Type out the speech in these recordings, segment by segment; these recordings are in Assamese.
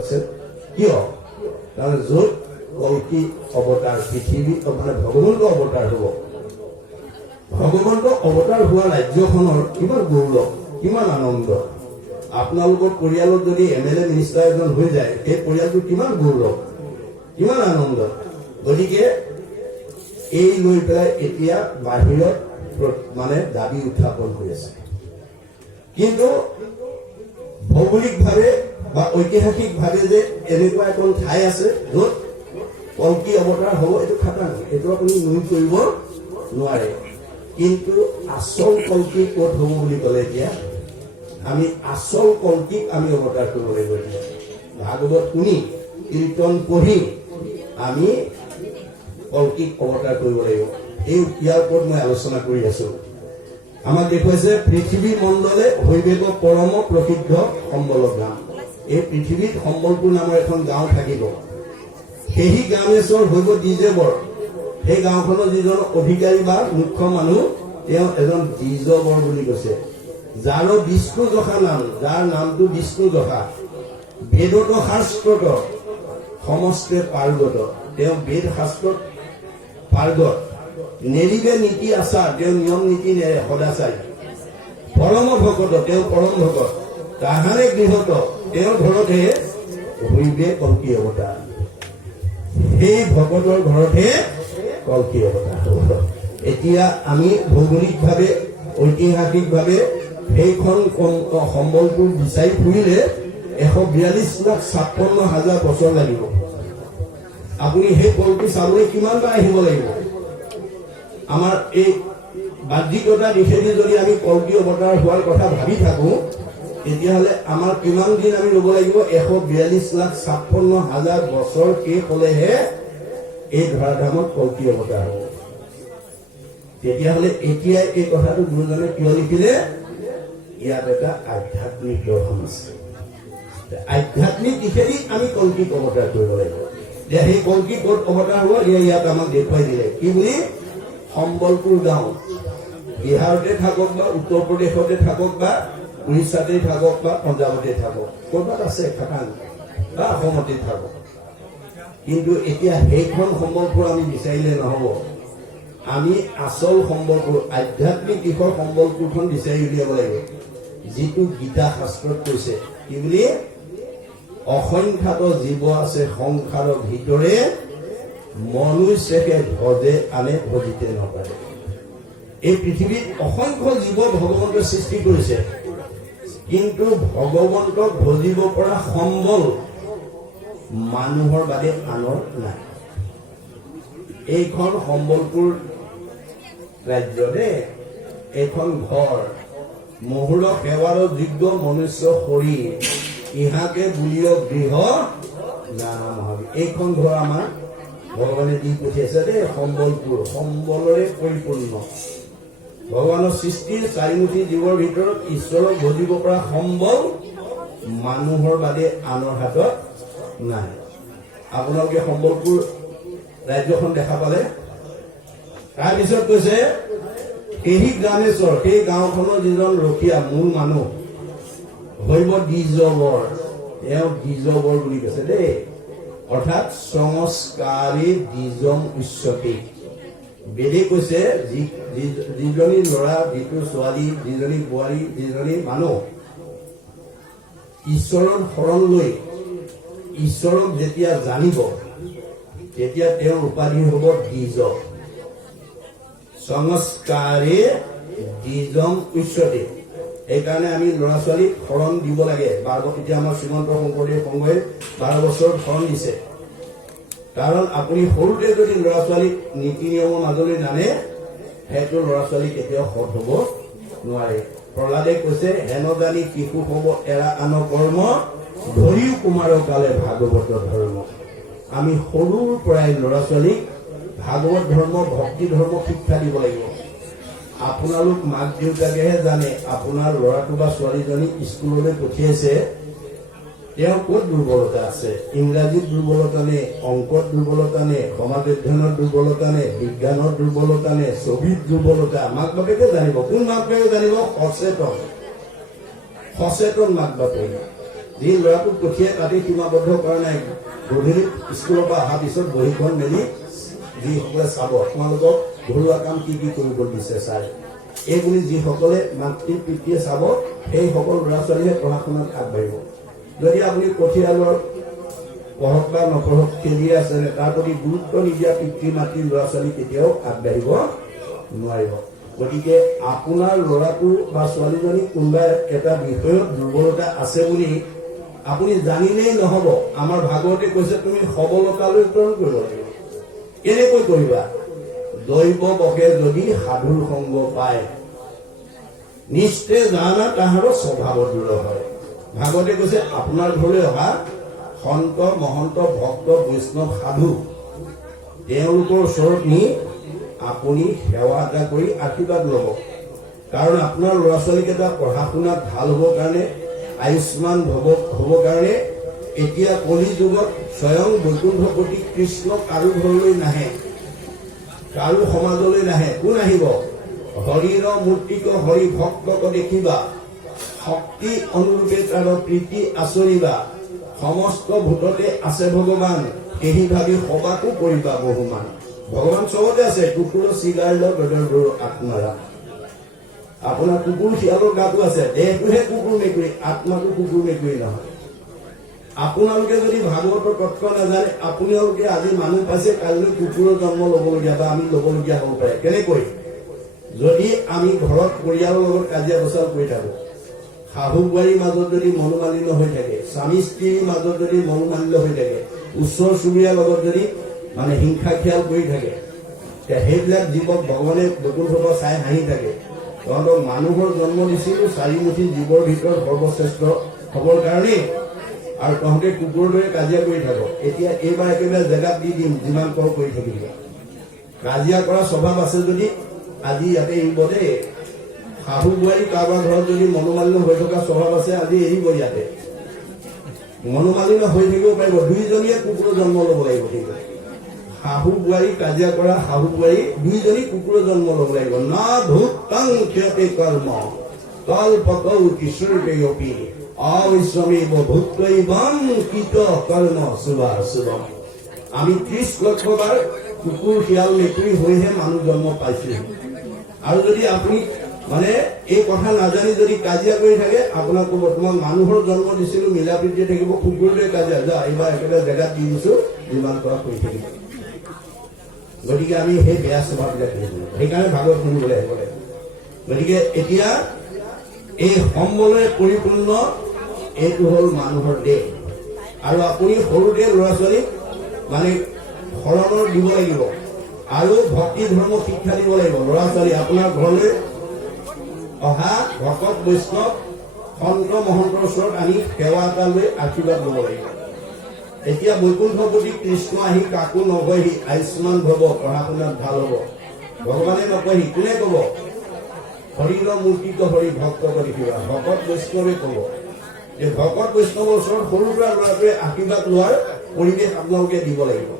আছে কিয় কাৰণ য'ত কল্কি অৱতাৰ পৃথিৱী মানে ভগৱন্ত অৱতাৰ হ'ব ভগৱন্ত অৱতাৰ হোৱা ৰাজ্যখনৰ কিমান গৌৰৱ কিমান আনন্দ আপোনালোকৰ পৰিয়ালত যদি MLA মিনিষ্টাৰ এজন হৈ যায় সেই পৰিয়ালটো কিমান গৌৰৱ কিমান আনন্দ গতিকে এই লৈ পেলাই এতিয়া বাহিৰত মানে দাবী উত্থাপন হৈ আছে কিন্তু ভৌগোলিকভাৱে বা ঐতিহাসিকভাৱে যে এনেকুৱা এখন ঠাই আছে য'ত কল্কি অৱতাৰ হ'ব এইটো খাটাং এইটো আপুনি নুই কৰিব নোৱাৰে কিন্তু আচল কল্কি ক'ত হ'ব বুলি ক'লে এতিয়া আমি আচল কল্কিক আমি অৱতাৰ কৰিব লাগিব এতিয়া ভাগৱত শুনি কীৰ্তন পঢ়ি আমি কল্কিক অৱতাৰ কৰিব লাগিব এই ইয়াৰ ওপৰত মই আলোচনা কৰি আছো আমাক দেখুৱাইছে পৃথিৱী মণ্ডলে হৈবেগ পৰম প্ৰসিদ্ধ সম্বল গ্ৰাম এই পৃথিৱীত সম্বলপুৰ নামৰ এখন গাঁও থাকিব সেই গামেশ্বৰ হৈব দ্বিজবৰ সেই গাঁওখনৰ যিজন অধিকাৰী বা মুখ্য মানুহ তেওঁ এজন দ্বিজবৰ বুলি কৈছে যাৰ বিষ্ণু জখা নাম যাৰ নামটো বিষ্ণু জখা বেদত শাস্ত্ৰত সমস্তে পাৰ্গত তেওঁ বেদ শাস্ত্ৰত পাৰ্গত নেৰিবে নীতি আচাৰ তেওঁ নিয়ম নীতি নেৰে সদাচাৰী পৰম ভকত তেওঁ পৰম ভকত তাহাৰে গৃহত তেওঁৰ ঘৰতহে হৈবে কল্কি অৱতাৰ সেই ভকতৰ ঘৰতহে কল্কি অৱতাৰ হ'ব এতিয়া আমি ভৌগোলিকভাৱে ঐতিহাসিকভাৱে সেইখন সম্বলপুৰ বিচাৰি ফুৰিলে 142,56,000 বছৰ লাগিব আপুনি সেই কল্কি চাবলৈ কিমানবাৰ আহিব লাগিব আমাৰ এই বাহ্যিকতা দিশেদি যদি আমি কল্কি অৱতাৰ হোৱাৰ কথা ভাবি থাকো তেতিয়াহ'লে আমাৰ কিমান দিন আমি ৰ'ব লাগিব 142,56,000 বছৰ শেষ হ'লেহে এই ধৰাধামত কল্কি অৱতাৰ হ'ব তেতিয়াহ'লে এতিয়া এই কথাটো গুৰুজনে কিয় লিখিলে ইয়াত এটা আধ্যাত্মিক দৰ্শন আছে আধ্যাত্মিক দিশেদি আমি কল্কিক অৱতাৰ কৰিব লাগিব যে সেই কল্কি ক'ত অৱতাৰ হ'ব ইয়াত আমাক দেখুৱাই দিলে কি বুলি সম্বলপুৰ গাঁও বিহাৰতে থাকক বা উত্তৰ প্ৰদেশতে থাকক বা উৰিষ্যাতে থাকক বা পঞ্জাৱতে থাকক ক'ৰবাত আছে খাটাং বা অসমতে থাকক কিন্তু এতিয়া সেইখন সম্বলপুৰ আমি বিচাৰিলে নহ'ব আমি আচল সম্বলপুৰ আধ্যাত্মিক দিশৰ সম্বলপুৰখন বিচাৰি উলিয়াব লাগিব যিটো গীতা শাস্ত্ৰত কৈছে কি বুলি অসংখ্যাত জীৱ আছে সংসাৰৰ ভিতৰে মনুষ্যকে ভজে আনে ভজিতে নপাৰে এই পৃথিৱীত অসংখ্য জীৱ ভগৱন্তই সৃষ্টি কৰিছে কিন্তু ভগৱন্তক ভজিব পৰা সম্বল মানুহৰ বাদে আনৰ নাই এইখন সম্বলপুৰ ৰাজ্যতে এইখন ঘৰ মহুৰ সেৱাৰ যোগ্য মনুষ্য শৰীৰ ইহাকে বুলিও গৃহ নানা মহাবীৰ এইখন ঘৰ আমাৰ ভগৱানে দি পঠিয়াইছে দেই সম্বলপুৰ সম্বলৰে পৰিপূৰ্ণ ভগৱানৰ সৃষ্টিৰ চাৰিমুঠি জীৱৰ ভিতৰত ঈশ্বৰক ভজিব পৰা সম্বল মানুহৰ বাদে আনৰ হাতত নাই আপোনালোকে সম্বলপুৰ ৰাজ্যখন দেখা পালে তাৰপিছত কৈছে সেই গ্ৰামেশ্বৰ সেই গাঁওখনৰ যিজন ৰখীয়া মূল মানুহ হৈব দ্বিজবৰ তেওঁ দ্বিজবৰ বুলি কৈছে দেই অৰ্থাৎ সংস্কাৰী দ্বিজম উচ্চতে বেদে কৈছে যিজনী ল'ৰা যিটো ছোৱালী যিজনী বোৱাৰী যিজনী মানুহ ঈশ্বৰৰ শৰণ লৈ ঈশ্বৰক যেতিয়া জানিব তেতিয়া তেওঁৰ উপাধি হ'ব দ্বিজ সংস্কাৰে দ্বিজম উচ্চতে এইকাৰণে আমি ল'ৰা ছোৱালীক শৰণ দিব লাগে এতিয়া আমাৰ শ্ৰীমন্ত শংকৰদেৱ সংঘই 12 বছৰ শৰণ দিছে কাৰণ আপুনি সৰুতে যদি ল'ৰা ছোৱালীক নীতি নিয়মৰ মাজলৈ নানে সেইটো ল'ৰা ছোৱালী কেতিয়াও সৎ হ'ব নোৱাৰে প্ৰহ্লাদে কৈছে হেন জানি শিশু হ'ব এৰা আন কৰ্ম ধৰিও কুমাৰ কালে ভাগৱত ধৰ্ম আমি সৰুৰ পৰাই ল'ৰা ছোৱালীক ভাগৱত ধৰ্ম ভক্তি ধৰ্ম শিক্ষা দিব লাগিব আপোনালোক মাক দেউতাকেহে জানে আপোনাৰ ল'ৰাটো বা ছোৱালীজনীক স্কুললৈ পঠিয়াইছে তেওঁৰ ক'ত দুৰ্বলতা আছে ইংৰাজীত দুৰ্বলতা নে অংকত দুৰ্বলতা নে সমাজ অধ্যয়নৰ দুৰ্বলতা নে বিজ্ঞানৰ দুৰ্বলতা নে ছবিত দুৰ্বলতা মাক বাপেকে জানিব কোন মাক বাপেকে জানিব সচেতন মাক বাপেকে যি ল'ৰাটোক পঠিয়াই তাতে সীমাবদ্ধ কৰা নাই, গধূলি স্কুলৰ পৰা অহাৰ পিছত বহীখন মেলি যিসকলে চাব তোমালোকক ঘৰুৱা কাম কি কি কৰিব দিছে ছাৰ, এই বুলি যিসকলে মাতৃ পিতৃয়ে চাব সেই সকলো ল'ৰা ছোৱালীয়ে পঢ়া শুনাত আগবাঢ়িব। যদি আপুনি কঠিয়ালৰ পঢ়ক বা নপঢ়ক খেলি আছে তাৰ প্ৰতি গুৰুত্ব নিদিয়া পিতৃ মাতৃ ল'ৰা ছোৱালী কেতিয়াও আগবাঢ়িব নোৱাৰিব। গতিকে আপোনাৰ ল'ৰাটো বা ছোৱালীজনী কোনোবা এটা বিষয়ত দুৰ্বলতা আছে বুলি আপুনি জানিলেই নহব। আমাৰ ভাগৱতে কৈছে তুমি সবলতালৈ প্ৰেৰণ কৰিব লাগিব। কেনেকৈ কৰিবা? দৈৱ বকে যদি সাধুৰ সংগ পায় নিশ্চয় জানা তাহাৰৰ স্বভাৱ দূৰ হয়। ভাগৱতে কৈছে আপোনাৰ ঘৰলৈ অহা সন্ত মহন্ত ভক্ত বৈষ্ণৱ সাধু তেওঁলোকৰ ওচৰত নি আপুনি সেৱা এটা কৰি আশীৰ্বাদ ল'ব। কাৰণ আপোনাৰ ল'ৰা ছোৱালীকেইটা পঢ়া শুনাত ভাল হ'বৰ কাৰণে, আয়ুষ্মান হ'বৰ কাৰণে এতিয়া কলি যুগত স্বয়ং বৈকুণ্ঠপতি কৃষ্ণ কাৰো ঘৰলৈ নাহে, কাৰো সমাজলৈ নাহে। কোন আহিব? হৰিৰ মূৰ্তিক হৰি ভক্তক দেখিবা, শক্তি অনুৰূপে তাৰ প্ৰীতি আচৰিবা, সমস্ত ভূততে আছে ভগৱান, সেই ভাবি সবাকো কৰিবা বহুমান। ভগৱান চবতে আছে, কুকুৰ চিগাৰ গৰু আত্মাৰা। আপোনাৰ কুকুৰ শিয়ালৰ গাতো আছে, দেহটোহে কুকুৰ মেকুৰী, আত্মাটো কুকুৰ মেকুৰী নহয়। আপোনালোকে যদি ভাগৱতৰ তত্ত্ব নাজানে আপোনালোকে আজি মানুহ পাইছে, কাইলৈ কুকুৰৰ জন্ম ল'বলগীয়া বা আমি ল'বলগীয়া হ'ব পাৰে। কেনেকৈ? যদি আমি ঘৰত পৰিয়ালৰ লগত কাজিয়া পেচাল কৰি থাকো, শাহু বোৱাৰীৰ মাজত যদি মনোমালিন্য হৈ থাকে, স্বামী স্ত্ৰীৰ মাজত যদি মনোমালিন্য হৈ থাকে, ওচৰ চুবুৰীয়াৰ লগত যদি হিংসা খিয়াল কৰি থাকে, সেইবিলাক জীৱক ভগৱানে বৈকুণ্ঠৰ পৰা চাই হাঁহি থাকে। তহঁতক মানুহৰ জন্ম দিছিলো চাৰিমুঠি জীৱৰ ভিতৰত সৰ্বশ্ৰেষ্ঠ হবৰ কাৰণে, আৰু তহঁতে কুকুৰৰ দৰে কাজিয়া কৰি থাক। এতিয়া এইবাৰ একেবাৰে জেগাত দি দিম, যিমান কল কৰি থাকিব। কাজিয়া কৰা স্বভাৱ আছে যদি আজি ইয়াতে এৰিব দেই। শাহু বোৱাৰী কাৰোবাৰ ঘৰত যদি মনোমালিন্য হৈ থকা স্বভাৱ আছে আজি এৰিব। ইয়াতে মনোমালিন্য হৈ থাকিব পাৰিব, দুইজনীয়ে কুকুৰৰ জন্ম ল'ব লাগিব। ঠিক আছে, শাহু বোৱাৰী কাজিয়া কৰা শাহু বোৱাৰী দুইজনী কুকুৰৰ জন্ম ল'ব লাগিব। না ভূতং ক্ষতে কৰ্ম কল্পকৌ কিশোৰপি অবিশ্ৰমেব ভূতৈবম কৃত কৰ্ম শুভা শুভম। আমি 30 লক্ষ বাৰ কুকুৰ শিয়াল মেকুৰী হৈহে মানুহ জন্ম পাইছো। আৰু যদি আপুনি এই কথা নাজানি যদি কাজিয়া কৰি থাকে, আপোনাক ক'ব তোমাক মানুহৰ জন্ম দিছিলো, মিলা প্ৰীতিয়ে থাকিব, কুকুৰটোৱে কাজিয়া যা এইবাৰ একেবাৰে জেগাত দি দিছো, যিমান কৰা কৰি থাকিব। গতিকে আমি সেই বেয়া স্বভাৱবিলাক সেইকাৰণে ভাগৱত শুনিবলৈ আহিব লাগে। গতিকে এতিয়া এই সম্বলে পৰিপূৰ্ণ এইটো হ'ল মানুহৰ দেহ। আৰু আপুনি সৰুতে ল'ৰা ছোৱালীক শৰণৰ দিব লাগিব আৰু ভক্তি ধৰ্ম শিক্ষা দিব লাগিব। ল'ৰা ছোৱালী আপোনাৰ ঘৰলৈ অহা ভকত বৈষ্ণৱ সন্ত মহন্তৰ ওচৰত আনি সেৱা এটা লৈ আশীৰ্বাদ ল'ব লাগিব। এতিয়া বৈকুণ্ঠপতি কৃষ্ণ আহি কাকো নকয়হি আয়ুষ্মান ভৱ, পঢ়া শুনাত ভাল হ'ব। ভগৱানে নকয়হি, কোনে ক'ব? হৰিৰ মূৰ্তিক হৰি ভক্তক দেখিবা, ভকত বৈষ্ণৱে ক'ব। এই ভকত বৈষ্ণৱৰ ওচৰত সৰুৰ পৰা ল'ৰাটোৱে আশীৰ্বাদ লোৱাৰ পৰিৱেশ আপোনালোকে দিব লাগিব।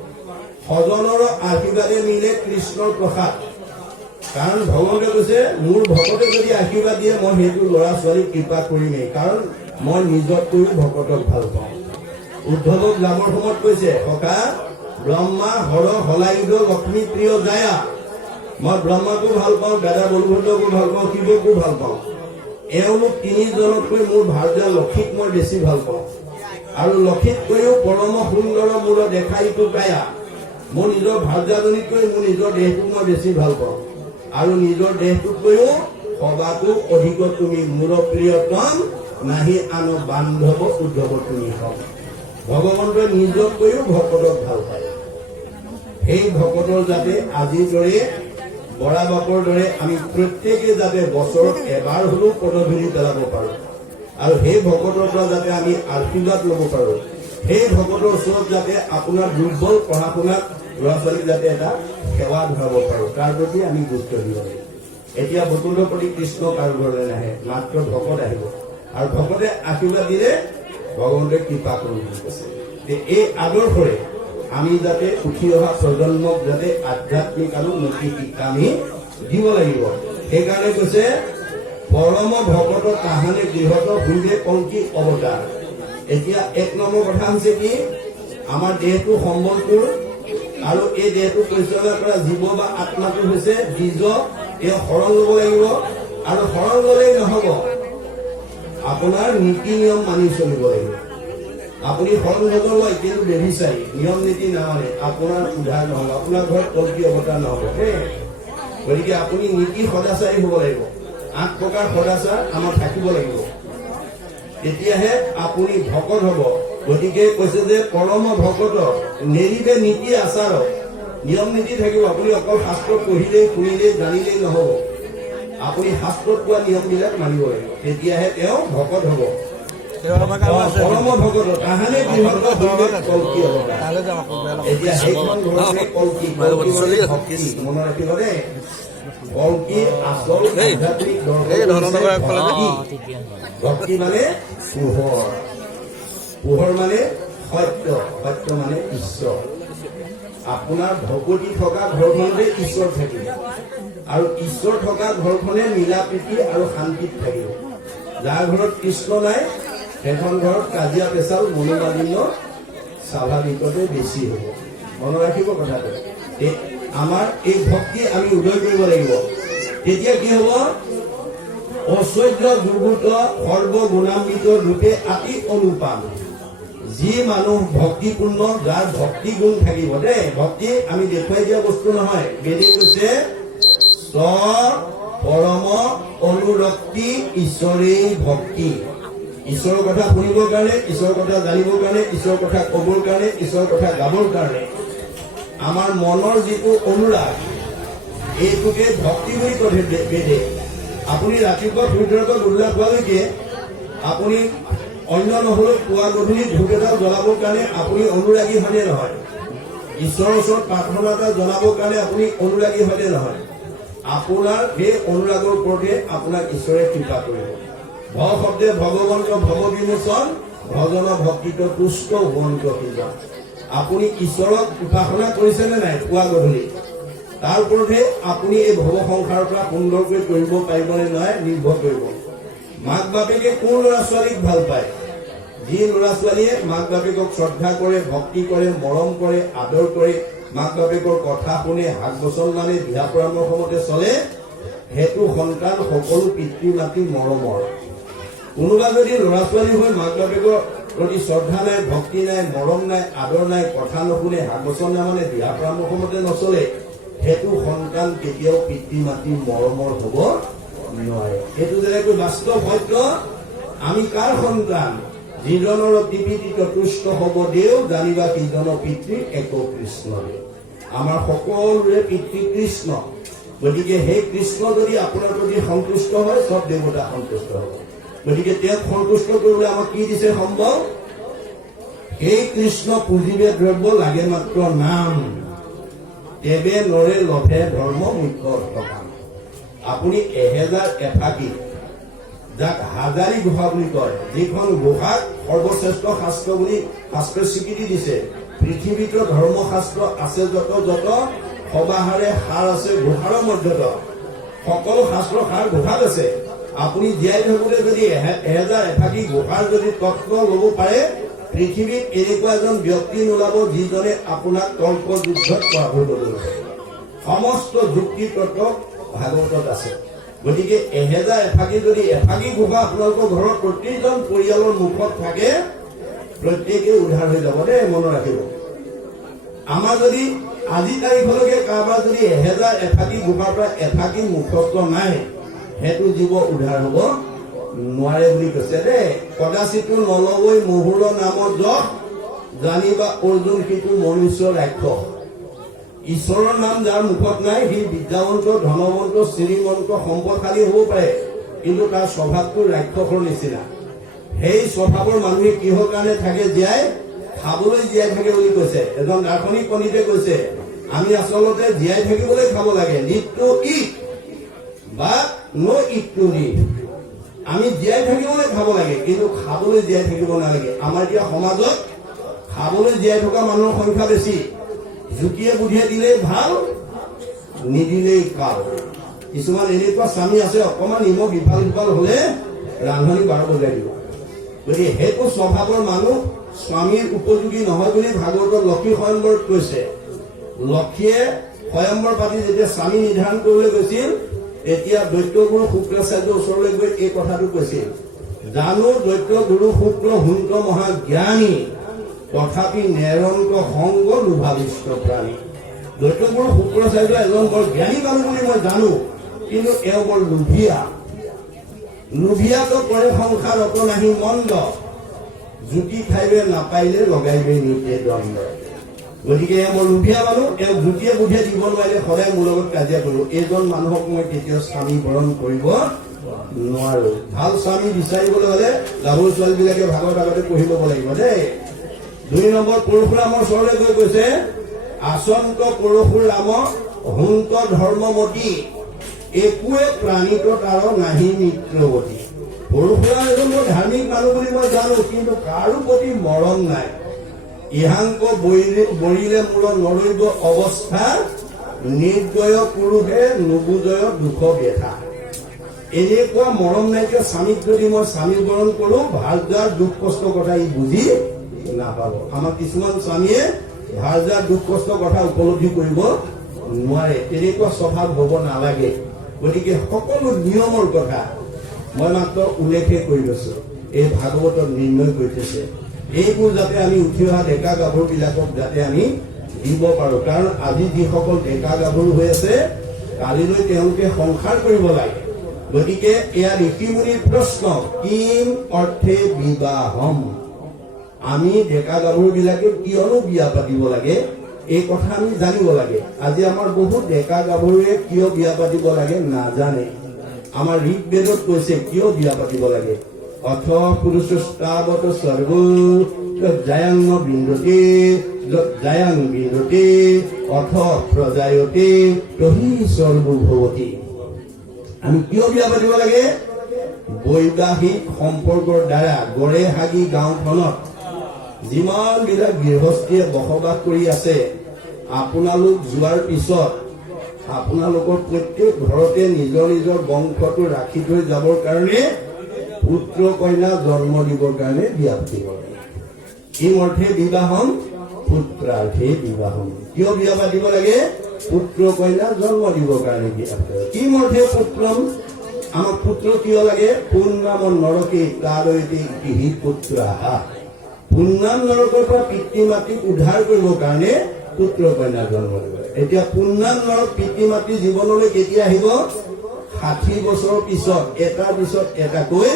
সজনৰ আশীৰ্বাদে মিলে কৃষ্ণৰ প্ৰসাদ। কাৰণ ভগৱানে কৈছে মোৰ ভকতে যদি আশীৰ্বাদ দিয়ে মই সেইটো ল'ৰা ছোৱালীক কৃপা কৰিমেই, কাৰণ মই নিজতকৈও ভকতক ভাল পাওঁ। উদ্ধৱক লাভৰ সময়ত কৈছে সখা ব্ৰহ্মা হৰ হলায়ুধ লক্ষ্মী প্ৰিয় জায়া। মই ব্ৰহ্মাকো ভাল পাওঁ, দাদা বলভদ্ৰকো ভাল পাওঁ, শিৱকো ভাল পাওঁ। এওঁলোক তিনিজনতকৈ মোৰ ভাৰ্যা লক্ষীক মই বেছি ভাল পাওঁ। আৰু লক্ষীতকৈও পৰম সুন্দৰ মূল দেখাইতো কায়া। মোৰ নিজৰ ভাৰ্যাজনীতকৈ মোৰ নিজৰ দেহটোক মই বেছি ভাল পাওঁ। আৰু নিজৰ দেহটোতকৈও সবাতো অধিক তুমি মোৰ প্ৰিয়তম, নাহি আন বান্ধৱ উদ্ধৱ তুমি হওক। ভগৱন্তই নিজতকৈও ভকতক ভাল পায়। সেই ভকতৰ যাতে আজিৰ দৰে বৰা বাপৰ দৰে আমি প্ৰত্যেকে যাতে বছৰত এবাৰ হলেও পদধূলি পেলাব পাৰো, আৰু সেই ভকতৰ পৰা যাতে আমি আশীৰ্বাদ ল'ব পাৰো। সেই ভকতৰ ওচৰত যাতে আপোনাৰ দুৰ্বল পঢ়া শুনাত ল'ৰা ছোৱালীক যাতে এটা সেৱা ধৰাব পাৰো, তাৰ প্ৰতি আমি গুৰুত্ব দিব লাগিব। এতিয়া বৈকুণ্ঠপতি কৃষ্ণ কাৰো ঘৰলৈ নাহে, মাত্ৰ ভকত আহিব, আৰু ভকতে আশীৰ্বাদ দিলে ভগৱন্তই কৃপা কৰি কৈছে। এই আদৰ্শৰে আমি যাতে উঠি অহা প্ৰজন্মক যাতে আধ্যাত্মিক আৰু নৈতিক শিক্ষা আমি দিব লাগিব। সেইকাৰণে কৈছে পৰম ভকত তাহানে গৃহত ভূঞে কংকি অৱতাৰ। এতিয়া 1 নম্বৰ কথা হৈছে কি আমাৰ দেহটো সম্বলপুৰ আৰু এই দেহটো পৰিচালনা কৰা জীৱ বা আত্মাটো হৈছে বীজ এই শৰণ ল'ব লাগিব আৰু শৰণ ল'লেই নহ'ব আপোনাৰ নীতি নিয়ম মানি চলিব লাগিব আপুনি শৰণ ল'ব লয় কিন্তু বেবিচাৰি নিয়ম নীতি নামানে আপোনাৰ উদ্ধাৰ নহ'ব আপোনাৰ ঘৰত কল্কি অৱতাৰ নহ'ব গতিকে আপুনি নীতি সদাচাৰী হ'ব লাগিব 8 প্ৰকাৰ সদাচাৰ আমাৰ থাকিব লাগিব তেতিয়াহে আপুনি ভকত হ'ব গতিকে কৈছে যে পৰম ভকত নেৰিবে নীতি আচাৰ নিয়ম নীতি থাকিব আপুনি অকল শাস্ত্ৰ পঢ়িলেই শুনিলেই জানিলেই নহ'ব আপুনি শাস্ত্ৰত পোৱা নিয়মবিলাক মানিব লাগিব তেতিয়াহে তেওঁ ভকত হ'ব পৰম ভকত তাহানে বৃহৎ কল্কি অৱতাৰ এতিয়া সেইখন ঘৰতে কল্কি ভক্তি মনত ৰাখিব দেই কল্কি আচল আধ্যাত্মিক ভক্তি মানে পোহৰ মানে সত্য সত্য মানে ঈশ্বৰ আপোনাৰ ভকতি থকা ঘৰখনতে ঈশ্বৰ থাকিব আৰু ঈশ্বৰ থকা ঘৰখনে মিলা প্ৰীতি আৰু শান্তিত থাকিব যাৰ ঘৰত কৃষ্ণ নাই সেইখন ঘৰত কাজিয়া পেচাল মনোমালিন্য স্বাভাৱিকতে বেছি হ'ব মনত ৰাখিব কথাটো আমাৰ এই ভক্তি আমি উদয় কৰিব লাগিব তেতিয়া কি হ'ব ঐশ্বৰ্য দুৰ্গত সৰ্বগুণান্বিত ৰূপে অতি অনুপাম যি মানুহ ভক্তিপূৰ্ণ যাৰ ভক্তি গুণ থাকিব দেই ভক্তি আমি দেখুৱাই দিয়া বস্তু নহয় বেদে কৈছে পৰম অনুৰক্তি ঈশ্বৰেই ভক্তি ঈশ্বৰৰ কথা শুনিবৰ কাৰণে ঈশ্বৰৰ কথা জানিবৰ কাৰণে ঈশ্বৰৰ কথা ক'বৰ কাৰণে ঈশ্বৰৰ কথা গাবৰ কাৰণে আমাৰ মনৰ যিটো অনুৰাগ এইটোকে ভক্তি বুলি কয় বেদে আপুনি ৰাতিপুৱা সূৰ্যৰ পৰা গধূলা খোৱালৈকে আপুনি অন্য নহ'লেও পুৱা গধূলি ধূপ এটা জ্বলাবৰ কাৰণে আপুনি অনুৰাগী হয়নে নহয় ঈশ্বৰৰ ওচৰত প্ৰাৰ্থনা এটা জনাবৰ কাৰণে আপুনি অনুৰাগী হয়নে নহয় আপোনাৰ সেই অনুৰাগৰ ওপৰতে আপোনাক ঈশ্বৰে কৃপা কৰিব ভৱ শব্দে ভগৱন্ত ভৱ বিমোচন ভজন ভক্তিত তুষ্ট বন্ত সিজন আপুনি ঈশ্বৰক উপাসনা কৰিছেনে নাই পুৱা গধূলি তাৰ ওপৰতহে আপুনি এই ভৱ সংসাৰৰ পৰা সুন্দৰকৈ কৰিব পাৰিবনে নহয় নিৰ্ভৰ কৰিব মাক বাপেকে কোন ল'ৰা ছোৱালীক ভাল পায় যি ল'ৰা ছোৱালীয়ে মাক বাপেকক শ্ৰদ্ধা কৰে ভক্তি কৰে মৰম কৰে আদৰ কৰে মাক বাপেকৰ কথা শুনে হাক বচন মানে দিহা পৰামৰ্শ মতে চলে সেইটো সন্তান সকলো পিতৃ মাতৃ মৰমৰ কোনোবা যদি ল'ৰা ছোৱালী হৈ মাক বাপেকৰ প্ৰতি শ্ৰদ্ধা নাই ভক্তি নাই মৰম নাই আদৰ নাই কথা নুশুনে হাক বচন নামানে দিহা পৰামৰ্শ মতে নচলে সেইটো সন্তান কেতিয়াও পিতৃ মাতৃ মৰমৰ হ'ব নোৱাৰে এইটো যেনেকৈ বাস্তৱ সত্য আমি কাৰ সন্তান যিজনৰ টিপিত তুষ্ট হ'ব দেও জানিবা কিজন পিতৃ এক কৃষ্ণ আমাৰ সকলোৰে পিতৃ কৃষ্ণ গতিকে সেই কৃষ্ণ যদি আপোনাৰ প্ৰতি সন্তুষ্ট হয় চব দেৱতা সন্তুষ্ট হ'ব গতিকে তেওঁক সন্তুষ্ট কৰিবলৈ আমাক কি দিছে সম্ভৱ সেই কৃষ্ণ পুঁজিবে দ্ৰব্য লাগে মাত্ৰ নাম দেৱে নৰে লভে ধৰ্ম মুখ্য অৰ্থকাম আপুনি 1000 এফাকি যাক হাজাৰী গুহা বুলি কয় যিখন গুহাক সৰ্বশ্ৰেষ্ঠ শাস্ত্ৰ বুলি শাস্ত্ৰৰ স্বীকৃতি দিছে পৃথিৱীত ধৰ্মশাস্ত্ৰ আছে যত যত সবাহাৰে সাৰ আছে গুহাৰ মধ্যত সকলো শাস্ত্ৰৰ সাৰ গুহাত আছে আপুনি জীয়াই থাকোঁতে যদি 1000 এফাকি গুহাৰ যদি তত্ত্ব ল'ব পাৰে পৃথিৱীত এনেকুৱা এজন ব্যক্তি নোলাব যিজনে আপোনাক তৰ্ক যুদ্ধত পৰাভূত কৰিব সমস্ত যুক্তি তত্ত্ব ভাগৱতত আছে গতিকে 1000 এফাকি যদি এফাকি গুহা আপোনালোকৰ ঘৰত প্ৰতিজন পৰিয়ালৰ মুখত থাকে প্ৰত্যেকে উদ্ধাৰ হৈ যাব দেই মনত ৰাখিব আমাৰ যদি আজি তাৰিখলৈকে কাৰোবাৰ যদি 1000 এফাকি গুহাৰ পৰা এফাকি মুখস্থ নাই সেইটো জীৱ উদ্ধাৰ হ'ব নোৱাৰে বুলি কৈছে দেই কদাচিতো নলবৈ মহুৰ নামত যশ জানিবা অৰ্জুন সিটো মনুষ্য ৰাক্ষস ঈশ্বৰৰ নাম যাৰ মুখত নাই সি বিদ্যাৱন্ত ধনৱন্ত শ্ৰীমন্ত সম্পদশালী হ'ব পাৰে কিন্তু তাৰ স্বভাৱটো ৰাক্ষসৰ নিচিনা সেই স্বভাৱৰ মানুহে কিহৰ কাৰণে থাকে জীয়াই খাবলৈ জীয়াই থাকে বুলি কৈছে এজন দাৰ্শনিক পণ্ডিতে কৈছে আমি আচলতে জীয়াই থাকিবলৈ খাব লাগে নিত্য ইট বা নো ইট টু লিভ আমি জীয়াই থাকিবলৈ খাব লাগে কিন্তু খাবলৈ জীয়াই থাকিব নালাগে আমাৰ এতিয়া সমাজত খাবলৈ জীয়াই থকা মানুহৰ সংখ্যা বেছি জুতিয়ে বুধিয়ে দিলেই ভাল নিদিলেই কাল কিছুমান এনেকুৱা স্বামী আছে অকণমান নিমখ ইফাল সিফাল হ'লে ৰান্ধনি 12 বজাই দিব গতিকে সেইটো স্বভাৱৰ মানুহ স্বামীৰ উপযোগী নহয় বুলি ভাগৱতত লক্ষী স্বয়ম্বৰত কৈছে। লক্ষীয়ে স্বয়ম্বৰ পাতি যেতিয়া স্বামী নিৰ্ধাৰণ কৰিবলৈ গৈছিল তেতিয়া দৈত্যগুৰু শুক্ৰাচাৰ্যৰ ওচৰলৈ গৈ এই কথাটো কৈছিল, জানো দৈত্যগুৰু শুক্ৰ হুন্ত মহাজ্ঞানী তথাপি নেৰন্ত সংগ লোভাবিষ্ট প্ৰাণী। দৈত্যগুৰু শুক্ৰাচাৰ্য এজন বৰ জ্ঞানী মানুহ বুলি মই জানো, কিন্তু এওঁ বৰ লোভিয়াটো কৰে সংসাৰত নাহি মন্দ, জুতি খাইবে নাপাইলে লগাইবে নিতে দণ্ড। গতিকে এওঁ বৰ লোভিয়া মানুহ, এওঁ জুতিয়ে বুধিয়ে দিব নোৱাৰিলে সদায় মোৰ লগত কাজিয়া কৰো। এইজন মানুহক মই কেতিয়াও স্বামী বৰণ কৰিব নোৱাৰো। ভাল স্বামী বিচাৰিবলৈ হলে গাভৰু ছোৱালীবিলাকে ভাগত আগতে পঢ়ি ল'ব লাগিব দেই। 2 নম্বৰ পৰশুৰামৰ ওচৰলৈ গৈ কৈছে, আচন্ত পৰশুৰাম হুন্ত ধৰ্মমতী, একোৱে প্ৰাণীত তাৰ নাহি মিত্ৰৱতী। পৰশুৰাম এজন বৰ ধাৰ্মিক মানুহ বুলি মই জানো, কিন্তু কাৰো প্ৰতি মৰম নাই। ইহাংক বৰিলে মূল নৰৈব অৱস্থা, নিৰ্দয় পুৰুষে নুবুজয় দুখ ব্যথা। এনেকুৱা মৰম নাইকিয়া স্বামীক যদি মই স্বামী বৰণ কৰো, ভাৰ্যাৰ দুখ কষ্ট কথা ই বুজি নাপাব। আমাৰ কিছুমান স্বামীয়ে ভাৰ্যাৰ দুখ কষ্ট কথা উপলব্ধি কৰিব নোৱাৰে। তেনেকুৱা স্বভাৱ হব নালাগে। গতিকে সকলো নিয়মৰ কথা মই মাত্ৰ উল্লেখে কৰি লৈছো, এই ভাগৱতত নিৰ্ণয় কৰি থৈছে। এইবোৰ যাতে আমি উঠি অহা ডেকা গাভৰু বিলাকক যাতে আমি দিব পাৰো। কাৰণ আজি যিসকল ডেকা গাভৰু হৈ আছে, কালিলৈ তেওঁলোকে সংসাৰ কৰিব লাগে। গতিকে এয়া ঋষিমুনিৰ প্ৰশ্ন, কিম অৰ্থে বিবাহম। আমি ডেকা গাভৰু বিলাকে কিয়নো বিয়া পাতিব লাগে এই কথা আমি জানিব লাগে। আজি আমাৰ বহুত ডেকা গাভৰুৱে কিয় বিয়া পাতিব লাগে নাজানে। আমাৰ ঋগ্বেদত কৈছে কিয় বিয়া পাতিব লাগে। অথ পুৰুষস্তাৱত সৰ্ব জায়াং বিন্দতে জায়াং বিন্দতে অথ প্ৰজায়তে তহি সৰ্বভৱতি। আমি কিয় বিয়া পাতিব লাগে? বৈবাহিক সম্পৰ্কৰ দ্বাৰা গড়ে হাগি গাঁওখনত যিমান বিলাক গৃহস্থীয়ে বসবাস কৰি আছে, আপোনালোক যোৱাৰ পিছত আপোনালোকৰ প্ৰত্যেক ঘৰতে নিজৰ নিজৰ বংশটো ৰাখি থৈ যাবৰ কাৰণে পুত্ৰ কন্যা জন্ম দিবৰ কাৰণে বিয়া পাতিব লাগে। কিম অৰ্থে বিবাহম পুত্ৰাৰ্থে বিবাহম। কিয় বিয়া পাতিব লাগে? পুত্ৰ কন্যা জন্ম দিবৰ কাৰণে বিয়া পাতিব। কিম অৰ্থে পুত্ৰম। আমাক পুত্ৰ কিয় লাগে? পুণ্যাম নৰকে কাৰয়তে গৃহী পুত্ৰাহা। পুণ্যাম নৰকৰ পৰা পিতৃ মাতৃক উদ্ধাৰ কৰিবৰ কাৰণে পুত্ৰ কন্যা জন্ম দিব। এতিয়া পুণ্যাম নৰক পিতৃ মাতৃ জীৱনলৈ কেতিয়া আহিব? 60 বছৰৰ পিছত, এটাৰ পিছত এটাকৈ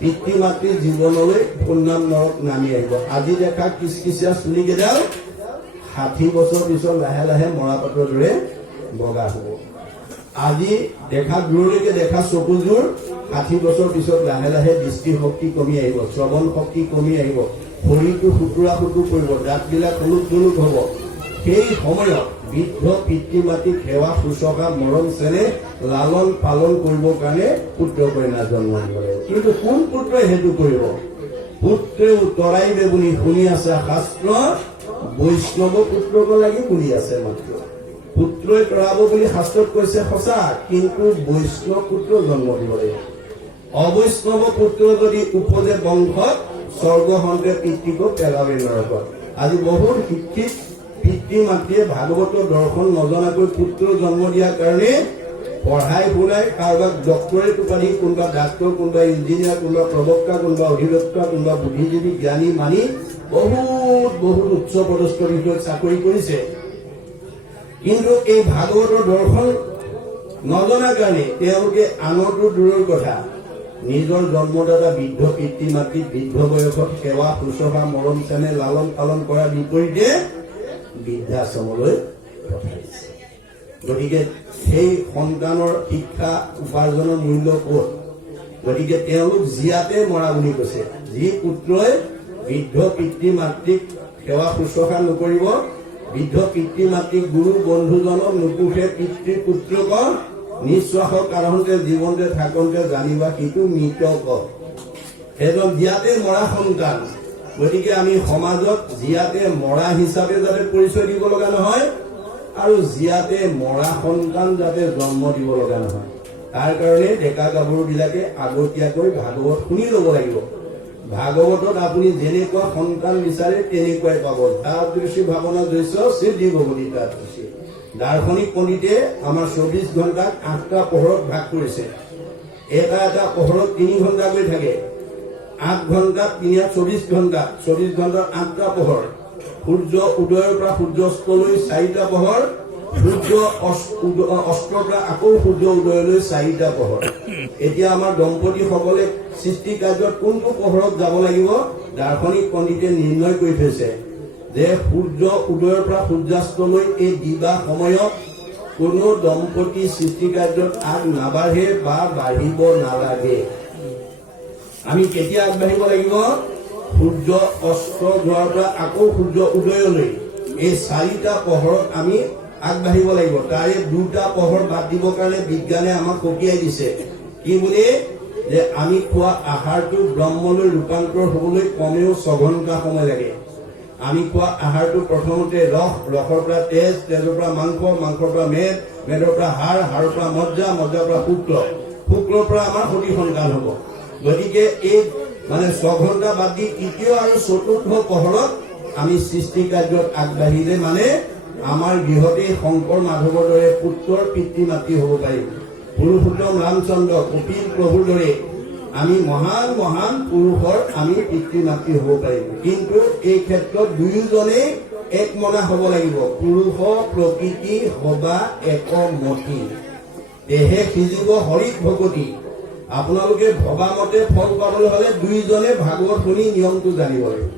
পিতৃ মাতৃৰ জীৱনলৈ পুণ্যাম নৰক নামি আহিব। আজি দেখা কিচকিচিয়া চুলি কেইডাল 60 বছৰ পিছত লাহে লাহে মৰাপাতৰ দৰে বগা হ'ব। আজি দেখা দূৰলৈকে দেখা চকুযোৰ 60 বছৰ পিছত লাহে লাহে দৃষ্টি শক্তি কমি আহিব, শ্ৰৱণ শক্তি কমি আহিব, শৰীৰটো সুতুৰা সুতু কৰিব, দাঁতবিলাক খুলুক খুলুক হ'ব। সেই সময়ত বৃদ্ধ পিতৃ মাতৃক সেৱা শুশ্ৰূষা মৰম চেনেহ লালন পালন কৰিবৰ কাৰণে পুত্ৰ কন্যা জন্ম দিব লাগিব। কিন্তু কোন পুত্ৰই সেইটো কৰিব? পুত্ৰে উত্তৰাইবে বুলি শুনি আছে শাস্ত্ৰ, বৈষ্ণৱ পুত্ৰক লাগি বুলি আছে মাত্ৰ। পুত্ৰই তৰাব বুলি শাস্ত্ৰত কৈছে সঁচা, কিন্তু বৈষ্ণৱ পুত্ৰ জন্ম দিব লাগিব। অবৈষ্ণৱ পুত্ৰ যদি উপজে বংশত, স্বৰ্গ সন্তে পিতৃক পেলাবে নৰকত। আজি বহুত শিক্ষিত পিতৃ মাতৃয়ে ভাগৱতৰ দৰ্শন নজনাকৈ পুত্ৰ জন্ম দিয়াৰ কাৰণে পঢ়াই শুনাই কাৰোবাক ডক্টৰেট উপাধি, কোনোবা ডাক্তৰ, কোনোবা ইঞ্জিনিয়াৰ, কোনোবা প্ৰবক্তা, কোনোবা অধিবক্তা, কোনোবা বুদ্ধিজীৱী জ্ঞানী মানি বহুত বহুত উচ্চ পদস্থ বিষয়ত চাকৰি কৰিছে। কিন্তু এই ভাগৱতৰ দৰ্শন নজনাৰ কাৰণে তেওঁলোকে আনৰটো দূৰৰ কথা, নিজৰ জন্মদাতা বৃদ্ধ পিতৃ মাতৃক বৃদ্ধ বয়সত সেৱা শুশ্ৰূষা মৰম চেনেহ লালন পালন কৰাৰ বিপৰীতে বৃদ্ধাশ্ৰমলৈ পঠাইছে। গতিকে সেই সন্তানৰ শিক্ষা উপাৰ্জনৰ মূল্য ক'ত? গতিকে তেওঁলোক জীয়াতে মৰা বুলি কৈছে। যি পুত্ৰই বৃদ্ধ পিতৃ মাতৃক সেৱা শুশ্ৰূষা নকৰিব, বৃদ্ধ পিতৃ মাতৃক গুৰু বন্ধুজনক নুপুষে পিতৃ পুত্ৰক, নিশ্বাসৰ কাৰণতে জীৱনতে থাকোঁতে জানিবা সিটো মৃতক। এজন জীয়াতে মৰা সন্তান। গতিকে আমি সমাজত জীয়াতে মৰা হিচাপে যাতে পৰিচয় দিব লগা নহয়, আৰু জীয়াতে মৰা সন্তান যাতে জন্ম দিব লগা নহয়, তাৰ কাৰণে ডেকা গাভৰু বিলাকে আগতীয়াকৈ ভাগৱত শুনি ল'ব লাগিব। ভাগৱতত আপুনি যেনেকুৱা সন্তান বিচাৰে তেনেকুৱাই পাব। তাদৃশী ভাৱনা দৈশ্য সিদ্ধি ভৱতি তাদৃশী। দাৰ্শনিক পণ্ডিতে আমাৰ 24 ঘণ্টাক 8টা পোহৰত ভাগ কৰিছে। এটা পোহৰত 3 ঘণ্টাকৈ থাকে। 8 ঘণ্টাত 24 ঘণ্টা, 24 ঘণ্টাত 8টা পোহৰ। সূৰ্য উদয়ৰ পৰা সূৰ্যাস্তলৈ 4টা পোহৰ, সূৰ্য অস্তৰ পৰা আকৌ সূৰ্য উদয়লৈ 4টা পোহৰ। এতিয়া আমাৰ দম্পতীসকলে সৃষ্টি কাৰ্যত কোনটো পোহৰত যাব লাগিব দাৰ্শনিক পণ্ডিতে নিৰ্ণয় কৰি থৈছে যে সূৰ্য উদয়ৰ পৰা সূৰ্যাস্তলৈ এই দিবা সময়ত কোনো দম্পতী সৃষ্টি কাৰ্যত আগ নাবাঢ়ে বা বাঢ়িব নালাগে। আমি কেতিয়া আগবাঢ়িব লাগিব? সূৰ্য অস্ত যোৱাৰ পৰা আকৌ সূৰ্য উদয়লৈ এই 4টা পোহৰত আমি আগবাঢ়িব লাগিব। তাৰে 2টা পোহৰ বাদ দিবৰ কাৰণে বিজ্ঞানে আমাক সকীয়াই দিছে। কি বুলি? যে আমি খোৱা আহাৰটো ব্ৰহ্মলৈ ৰূপান্তৰ হবলৈ কমেও 6 ঘণ্টা সময় লাগে। আমি খোৱা আহাৰটো প্ৰথমতে ৰসৰ পৰা তেজ, তেজৰ পৰা মাংস, মাংসৰ পৰা মেদ, মেদৰ পৰা হাড়, হাড়ৰ পৰা মজ্জা, মজ্জাৰ পৰা শুক্ৰৰ পৰা আমাৰ সতি সন্তান হ'ব। গতিকে এই 6 ঘণ্টা বাদ দি তৃতীয় আৰু চতুৰ্থ পোহৰত আমি সৃষ্টি কাৰ্যত আগবাঢ়িলে আমাৰ গৃহতে শংকৰ মাধৱৰ দৰে পুত্ৰৰ পিতৃ মাতৃ হ'ব পাৰিম। পুৰুষোত্তম ৰামচন্দ্ৰ, কপিল প্ৰভুৰ দৰে আমি মহান মহান পুৰুষৰ আমি পিতৃ মাতৃ হ'ব পাৰিম। কিন্তু এই ক্ষেত্ৰত দুয়োজনেই একমনা হ'ব লাগিব। পুৰুষ প্ৰকৃতি হবা একমতি, দেহে সিজিব হৰিত ভকতি। আপোনালোকে ভবা মতে ফল পাবলৈ হলে দুইজনে ভাগৱত শুনি নিয়মটো জানিব লাগিব।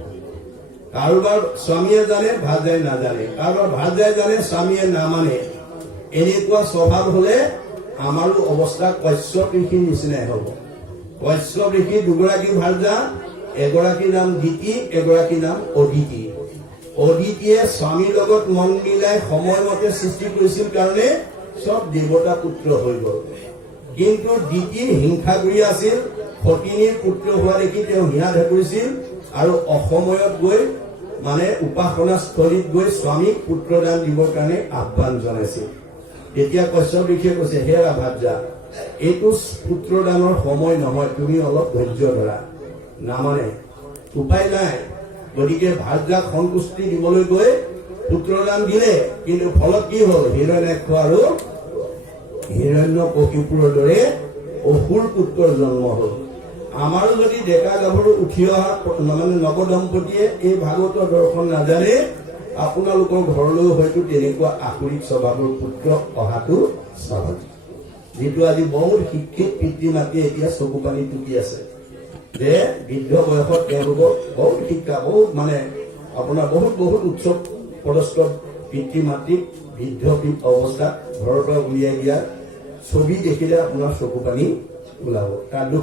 কাৰোবাৰ স্বামীয়ে জানে, ভাজাই নাজানে, কাৰোবাৰ ভাজাই জানে, স্বামীয়ে নামানে। এনেকুৱা স্বভাৱ হলে আমাৰো অৱস্থা কশ্যপ ঋষিৰ নিচিনাই হ'ব। কশ্যপ ঋষি দুগৰাকী ভাৰ্যা, এগৰাকীৰ নাম দিতি, এগৰাকীৰ নাম অদিতি। অদিতিয়ে স্বামীৰ লগত মন মিলাই সময়মতে সৃষ্টি কৰিছিল কাৰণে চব দেৱতা পুত্ৰ হৈ গল। কিন্তু দিতি হিংসাগুৰি আছিল, সতিনীৰ পুত্ৰ হোৱা দেখি তেওঁ হিয়াধা কৰিছিল আৰু অসময়ত গৈ উপাসনা স্থলীত গৈ স্বামীক পুত্ৰদান দিবৰ কাৰণে আহ্বান জনাইছিল। তেতিয়া কশ্যপ ঋষিয়ে কৈছে, হে ৰাভাৰ্যা, এইটো পুত্ৰদানৰ সময় নহয়, তুমি অলপ ধৈৰ্য ধৰা। নামানে, উপায় নাই। গতিকে ভাৰ্যাক সন্তুষ্টি দিবলৈ গৈ পুত্ৰদান দিলে, কিন্তু ফলত কি হল? হিৰণ্যাক্ষ আৰু হিৰণ্যকশিপুৰৰ দৰে অসুৰ পুত্ৰৰ জন্ম হল। আমাৰো যদি ডেকা গাভৰু উঠি অহা নৱদম্পতিয়ে এই ভাগৱতৰ দৰ্শন নাজানে, আপোনালোকৰ ঘৰলৈ হয়তো তেনেকুৱা আসুৰিক স্বভাৱৰ পুত্ৰ অহাটো স্বাভাৱিক। যিটো আজি বহুত শিক্ষিত পিতৃ মাতৃয়ে এতিয়া চকু পানী টুকি আছে যে বৃদ্ধ বয়সত তেওঁলোকক বহুত শিক্ষা, বহুত উচ্চ পদস্থ পিতৃ মাতৃক বৃদ্ধ অৱস্থাত ঘৰৰ পৰা উলিয়াই দিয়া ছবি দেখিলে আপোনাৰ চকু পানী ওলাব। তাৰ দুখ